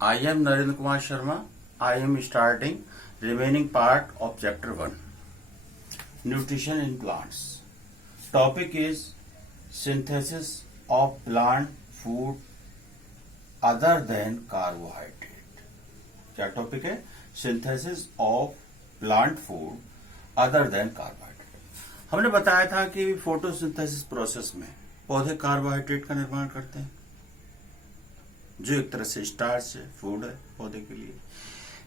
I am Narendra Kumar Sharma. I am starting remaining part of chapter 1, Nutrition in Plants. Topic is synthesis of plant food other than carbohydrate. क्या topic है? Synthesis of plant food other than carbohydrate. हमने बताया था कि photosynthesis process में पौधे carbohydrate का निर्माण करते हैं, जो एक तरह से स्टार्च है, फूड है पौधे के लिए।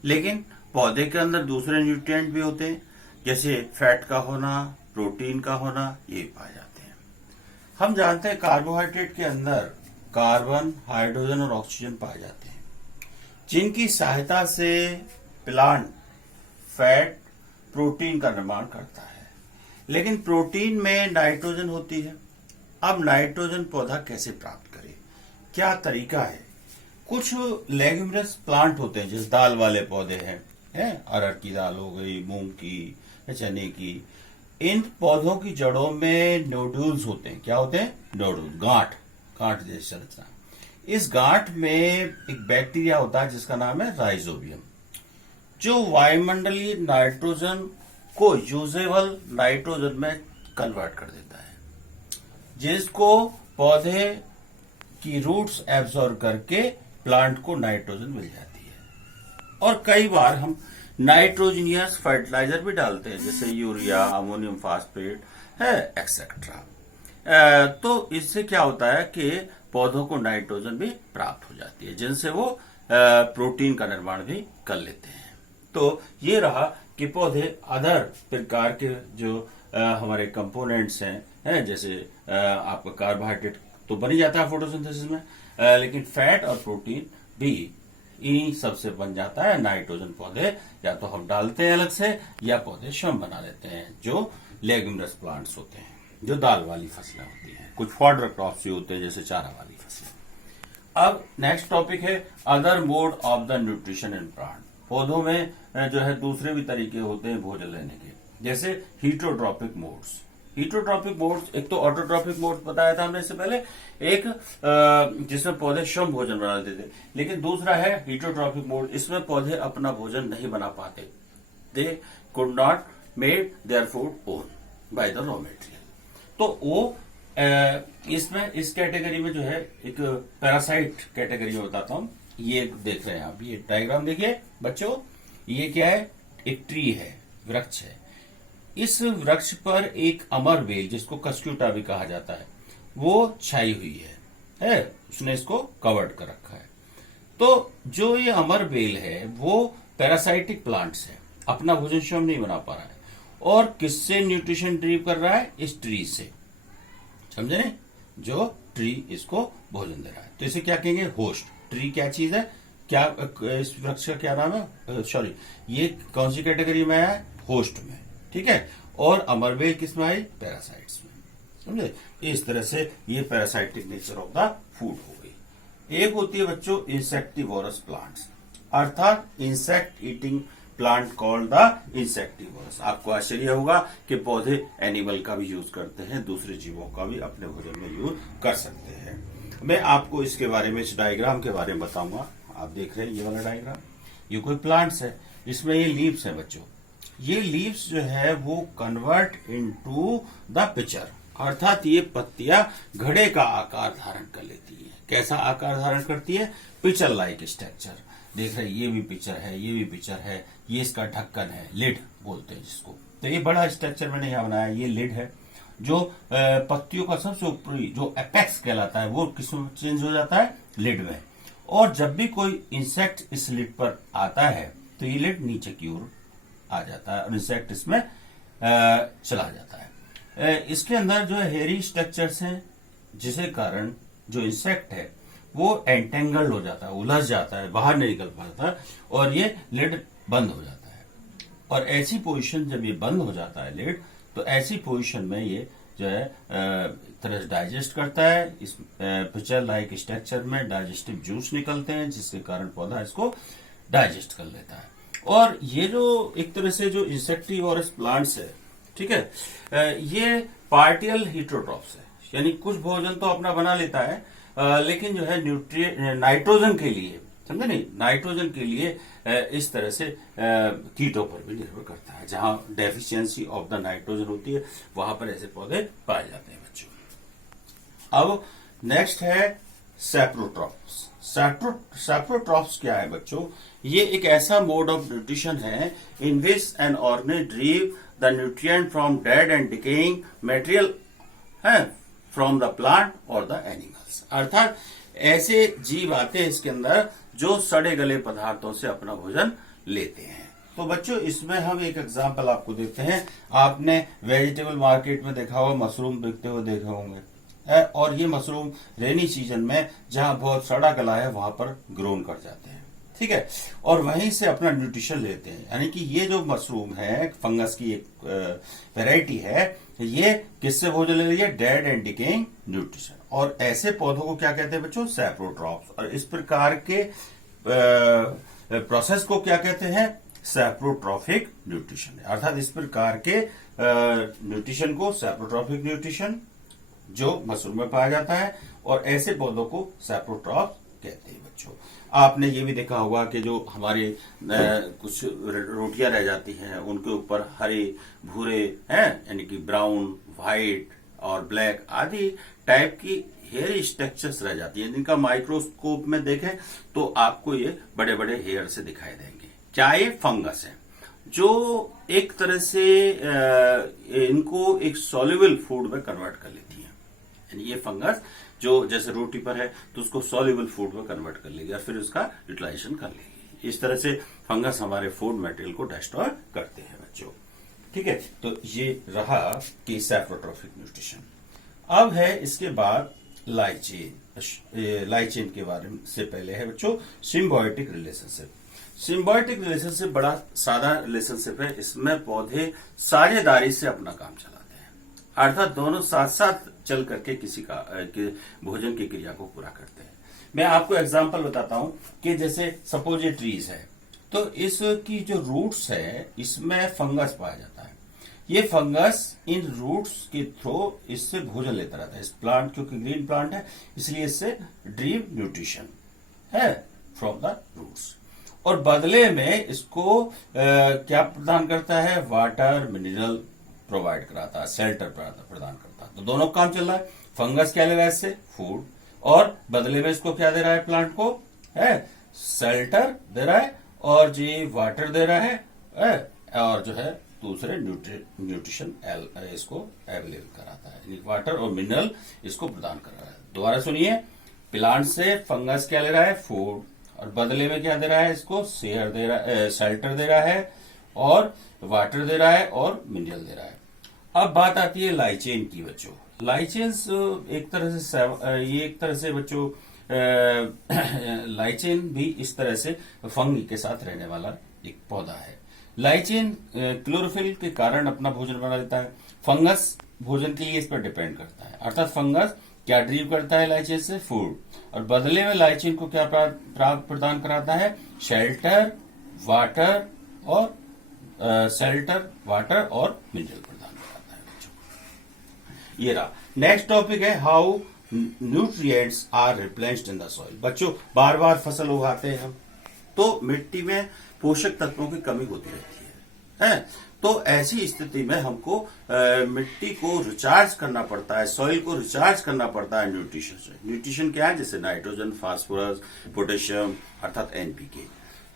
लेकिन पौधे के अंदर दूसरे न्यूट्रिएंट भी होते हैं, जैसे फैट का होना, प्रोटीन का होना, ये पाए जाते हैं। हम जानते हैं कार्बोहाइड्रेट के अंदर कार्बन, हाइड्रोजन और ऑक्सीजन पाए जाते हैं, जिनकी सहायता से प्लांट फैट, प्रोटीन का निर्माण करता है। लेकिन प्रोटीन में नाइट्रोजन होती है। अब नाइट्रोजन पौधा कैसे प्राप्त करे, क्या तरीका है? कुछ लेग्यूमिनस प्लांट होते हैं, जैसे दाल वाले पौधे हैं, अरहर की दाल हो गई, मूंग की, चने की। इन पौधों की जड़ों में नोड्यूल्स होते हैं। क्या होते हैं? नोड्यूल, गांठ जैसी संरचना। इस गांठ में एक बैक्टीरिया होता है जिसका नाम है राइजोबियम, जो वायुमंडलीय नाइट्रोजन को यूजेबल नाइट्रोजन में कन्वर्ट कर देता है, जिसको पौधे की रूट्स एब्सॉर्ब करके प्लांट को नाइट्रोजन मिल जाती है। और कई बार हम नाइट्रोजनियस फर्टिलाइजर भी डालते हैं, जैसे यूरिया, अमोनियम फास्फेट है, एक्सेट्रा। तो इससे क्या होता है कि पौधों को नाइट्रोजन भी प्राप्त हो जाती है, जिनसे वो प्रोटीन का निर्माण भी कर लेते हैं। तो ये रहा कि पौधे अदर प्रकार के जो हमारे कंपोनेंट्स हैं, जैसे आपका कार्बोहाइड्रेट तो बन ही जाता है फोटोसिंथेसिस में, लेकिन फैट और प्रोटीन भी इन सबसे बन जाता है। नाइट्रोजन पौधे या तो हम डालते हैं अलग से, या पौधे स्वयं बना लेते हैं, जो लेग्यूमिनस प्लांट्स होते हैं, जो दाल वाली फसलें होती हैं। कुछ फॉडर क्रॉप्स भी होते हैं, जैसे चारा वाली फसलें। अब नेक्स्ट टॉपिक है other mode of the nutrition in plant. पौधों में जो है दूसरे भी तरीके होते हैं भोजन लेने के, जैसे हीटरोट्रॉपिक मोड्स। हीटरोट्रॉपिक मोड्स, एक तो ऑटोट्रॉपिक मोड बताया था हमने इससे पहले, एक जिसमें पौधे स्वयं भोजन बना लेते थे। लेकिन दूसरा है हीटरोट्रॉपिक मोड, इसमें पौधे अपना भोजन नहीं बना पाते। They could not made their food own by the raw material. तो वो इसमें इस कैटेगरी में जो है, एक पैरासाइट कैटेगरी में बताता हूं। ये देख रहे हैं आप, ये डायग्राम देखिए बच्चों, ये क्या है? एक ट्री है, वृक्ष है। इस वृक्ष पर एक अमर बेल, जिसको कस्क्यूटा भी कहा जाता है, वो छाई हुई है, उसने इसको कवर्ड कर रखा है। तो जो ये अमर बेल है वो पैरासाइटिक प्लांट्स है, अपना भोजन स्वयं नहीं बना पा रहा है, और किससे न्यूट्रिशन ड्रीव कर रहा है? इस ट्री से। समझे नहीं? जो ट्री इसको भोजन दे रहा है, तो इसे क्या कहेंगे? होस्ट। ट्री क्या चीज है? क्या इस वृक्ष का क्या नाम है? सॉरी, ये कौन सी कैटेगरी में है? होस्ट में, ठीक है। और अमरबेल किस में आई? पैरासाइट्स में। समझे? इस तरह से ये parasitic nature of the food हो गई। एक होती है बच्चों इंसेक्टिवोरस प्लांट्स, अर्थात insect eating plant called the insectivorous. आपको आश्चर्य होगा कि पौधे एनिमल का भी यूज करते हैं, दूसरे जीवों का भी अपने भोजन में यूज कर सकते हैं। मैं आपको इसके बारे में, इस डायग्राम के बारे में बताऊंगा। आप देख रहे हैं ये वाला डायग्राम, ये कोई प्लांट्स है, इसमें ये लीव्स है बच्चों। ये लीव्स जो है वो कन्वर्ट इनटू द पिक्चर, अर्थात ये पत्तियां घड़े का आकार धारण कर लेती है। कैसा आकार धारण करती है? Picture like structure. देख रहे हैं, ये भी पिक्चर है, ये भी पिक्चर है, ये इसका ढक्कन है, लिड बोलते हैं जिसको। तो ये बड़ा स्ट्रक्चर मैंने यहाँ बनाया, ये लिड है, जो पत्तियों का सबसे ऊपरी जो एपेक्स कहलाता है, वो किसमें चेंज हो जाता है? लिड में। और जब भी कोई इंसेक्ट इस लिड पर आता है तो ये लिड नीचे की ओर आ जाता है और इंसेक्ट इसमें चला जाता है। इसके अंदर जो हेयरी स्ट्रक्चर्स हैं, जिसके कारण जो इंसेक्ट है वो एंटेंगल्ड हो जाता है, उलझ जाता है, बाहर नहीं निकल पाता, और ये लिड बंद हो जाता है। और ऐसी पोजीशन, जब ये बंद हो जाता है लिड, तो ऐसी पोजीशन में ये जो है तरह से डाइजेस्ट करता है। इस पिक्चर लाइक स्ट्रक्चर में डाइजेस्टिव जूस निकलते हैं, जिसके कारण पौधा इसको डाइजेस्ट कर लेता है। और ये जो एक तरह से जो इंसेक्टिवोरस प्लांट्स है, ठीक है, ये पार्टियल हीटरोट्रॉप्स है, यानी कुछ भोजन तो अपना बना लेता है, लेकिन जो है नाइट्रोजन के लिए समझे नहीं, नाइट्रोजन के लिए इस तरह से कीटों पर भी निर्भर करता है। जहां डेफिशिएंसी ऑफ द नाइट्रोजन होती है वहां पर ऐसे पौधे पाए जाते हैं बच्चों। अब नेक्स्ट है सैप्रोट्रॉप्स। सैप्रोट्रॉप्स क्या है बच्चों? ये एक ऐसा मोड ऑफ न्यूट्रिशन है in which an organism derive the nutrient from dead and decaying material है फ्रॉम द प्लांट और द एनिमल्स। अर्थात ऐसे जीव आते हैं इसके अंदर जो सड़े गले पदार्थों से अपना भोजन लेते हैं। तो बच्चों इसमें हम एक एग्जांपल आपको देते हैं। आपने वेजिटेबल मार्केट में देखा होगा, मशरूम बिकते हुए देखे होंगे, और ये मशरूम रेनी सीजन में जहां बहुत सड़ा गला है वहां पर ग्रोन कर जाते हैं, ठीक है, और वहीं से अपना न्यूट्रिशन लेते हैं। यानी कि ये जो मशरूम है, फंगस की एक वैरायटी है, ये किससे भोजन ले रही है? Dead and decaying nutrition. और ऐसे पौधों को क्या कहते हैं बच्चों? सैप्रोट्रॉप्स। और इस प्रकार के प्रोसेस को क्या कहते हैं? सैप्रोट्रॉफिक न्यूट्रिशन। अर्थात इस प्रकार के न्यूट्रिशन को सैप्रोट्रॉफिक न्यूट्रिशन जो मशरूम में पाया जाता है, और ऐसे पौधों को सैप्रोट्रॉप कहते हैं बच्चों। आपने ये भी देखा होगा कि जो हमारे कुछ रोटियां रह जाती हैं उनके ऊपर हरे भूरे हैं, यानी कि ब्राउन, व्हाइट और ब्लैक आदि टाइप की हेयर स्ट्रक्चर्स रह जाती हैं, जिनका माइक्रोस्कोप में देखें तो आपको ये बड़े बड़े हेयर से दिखाई देंगे। क्या ये फंगस है जो एक तरह से इनको एक सॉल्युबल फूड में कन्वर्ट कर लेती है। यानी ये फंगस जो जैसे रोटी पर है तो उसको सॉल्युबल फूड में कन्वर्ट कर लेगी और फिर उसका यूटिलाइजेशन कर लेगी। इस तरह से फंगस हमारे फूड मटेरियल को डिस्ट्रॉय करते हैं बच्चों, ठीक है। तो ये रहा कि सैप्रोट्रॉफिक न्यूट्रिशन। अब है इसके बाद लाइचेन। लाइचेन के बारे में से पहले है बच्चों सिम्बायोटिक रिलेशनशिप। सिम्बायोटिक रिलेशनशिप बड़ा सादा रिलेशनशिप है। इसमें पौधे साझेदारी से अपना काम चलाते हैं, अर्थात दोनों साथ साथ चल करके किसी का भोजन की क्रिया को पूरा करते हैं। मैं आपको एग्जांपल बताता हूं कि जैसे सपोज ये ट्रीज है, तो इसकी जो रूट्स है इसमें फंगस पाया जाता है। ये फंगस इन रूट्स के थ्रू इससे भोजन लेता रहता है। इस प्लांट, क्योंकि ग्रीन प्लांट है इसलिए इससे ड्रीव न्यूट्रिशन है फ्रॉम द रूट्स, और बदले में इसको क्या प्रदान करता है? वाटर, मिनरल प्रोवाइड कराता है, शेल्टर प्रदान करता है। तो दोनों काम चल रहा है। फंगस क्या ले रहा है इससे? फूड, और बदले में इसको क्या दे रहा है? प्लांट को है शेल्टर दे रहा है, और जी वाटर दे रहा है, और जो है दूसरे न्यूट्रिशन इसको अवेलेबल कराता है। यानी वाटर और मिनरल इसको प्रदान कर रहा है। दोबारा सुनिए, प्लांट से फंगस क्या ले रहा है? फूड, और बदले में क्या दे रहा है? इसको शेयर दे रहा है, शेल्टर दे रहा है, और वाटर दे रहा है, और मिनरल दे रहा है। अब बात आती है लाइचेन की बच्चों। लाइचेन्स एक तरह से बच्चों लाइचेन भी इस तरह से फंगी के साथ रहने वाला एक पौधा है। लाइचेन क्लोरोफिल के कारण अपना भोजन बना लेता है। फंगस भोजन के लिए इस पर डिपेंड करता है, अर्थात फंगस क्या ड्रीव करता है लाइचेन से? फूड, और बदले में लाइचेन को क्या प्रदान कराता है? शेल्टर, वाटर और मिनरल प्रदान कराता है बच्चों। ये रहा। नेक्स्ट टॉपिक है how nutrients are replaced in the soil. बच्चों बार बार फसल उगाते हैं हम, तो मिट्टी में पोषक तत्वों की कमी होती रहती है। तो ऐसी स्थिति में हमको मिट्टी को रिचार्ज करना पड़ता है, सॉइल को रिचार्ज करना पड़ता है न्यूट्रिशन से। न्यूट्रिशन क्या है? जैसे नाइट्रोजन, फास्फोरस, पोटेशियम अर्थात एनपीके,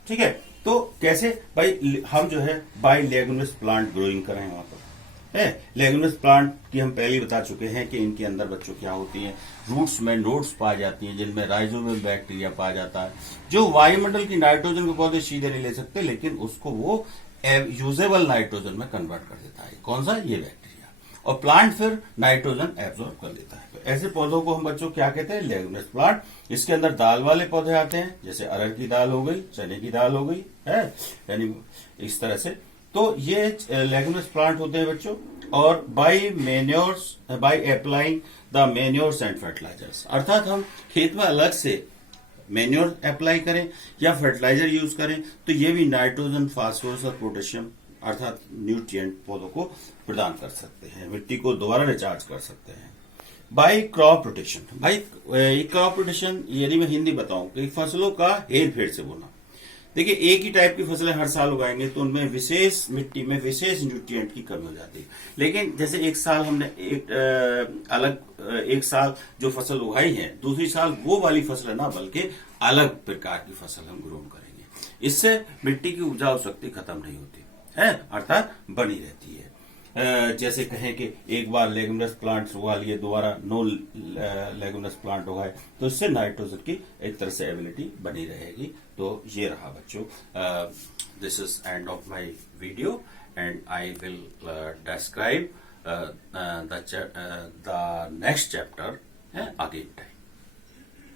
ठीक है। तो कैसे भाई? हम जो है बाय लेगुमिनस प्लांट ग्रोइंग कर रहे हैं वहां पर है। लेगुमिनस प्लांट की हम पहले ही बता चुके हैं कि इनके अंदर बच्चों क्या होती है? रूट्स में नोड्स पाई जाती हैं, जिनमें राइजोबियल बैक्टीरिया पाया जाता है, जो वायुमंडल की नाइट्रोजन को पौधे सीधे नहीं ले सकते, लेकिन उसको वो यूजेबल नाइट्रोजन में कन्वर्ट कर देता है। कौन सा? ये बैक्टीरिया, और प्लांट फिर नाइट्रोजन एब्जॉर्ब कर लेता है। तो ऐसे पौधों को हम बच्चों क्या कहते हैं? Leguminous plant. इसके अंदर दाल वाले पौधे आते हैं, जैसे अरहर की दाल हो गई, चने की दाल हो गई है, यानी इस तरह से। तो ये लेगुमिनस प्लांट होते हैं बच्चों। और by applying the manures and fertilizers, अर्थात हम खेत में अलग से मेन्योर अप्लाई करें या फर्टिलाइजर यूज करें, तो ये भी नाइट्रोजन, फास्फोरस और पोटेशियम अर्थात न्यूट्रिएंट पौधों को प्रदान कर सकते हैं, मिट्टी को दोबारा रिचार्ज कर सकते हैं। By crop rotation. भाई क्रॉप रोटेशन यदि मैं हिंदी बताऊं कि फसलों का हेर फेर से बोना। देखिए, एक ही टाइप की फसलें हर साल उगाएंगे तो उनमें विशेष मिट्टी में विशेष न्यूट्रिएंट की कमी हो जाती है। लेकिन जैसे एक साल हमने एक साल जो फसल उगाई है, दूसरी साल वो वाली फसल ना बल्कि अलग प्रकार की फसल हम ग्रो करेंगे। इससे मिट्टी की उपजाऊ शक्ति खत्म नहीं होती है, अर्थात बनी रहती है। जैसे कहें कि एक बार लेगुमिनस प्लांट्स उगा लिए, दोबारा नो लेगुमिनस प्लांट उगाए, तो इससे नाइट्रोजन की एक तरह से एबिलिटी बनी रहेगी। तो ये रहा बच्चों, this is end of my video and I will describe the next chapter again time.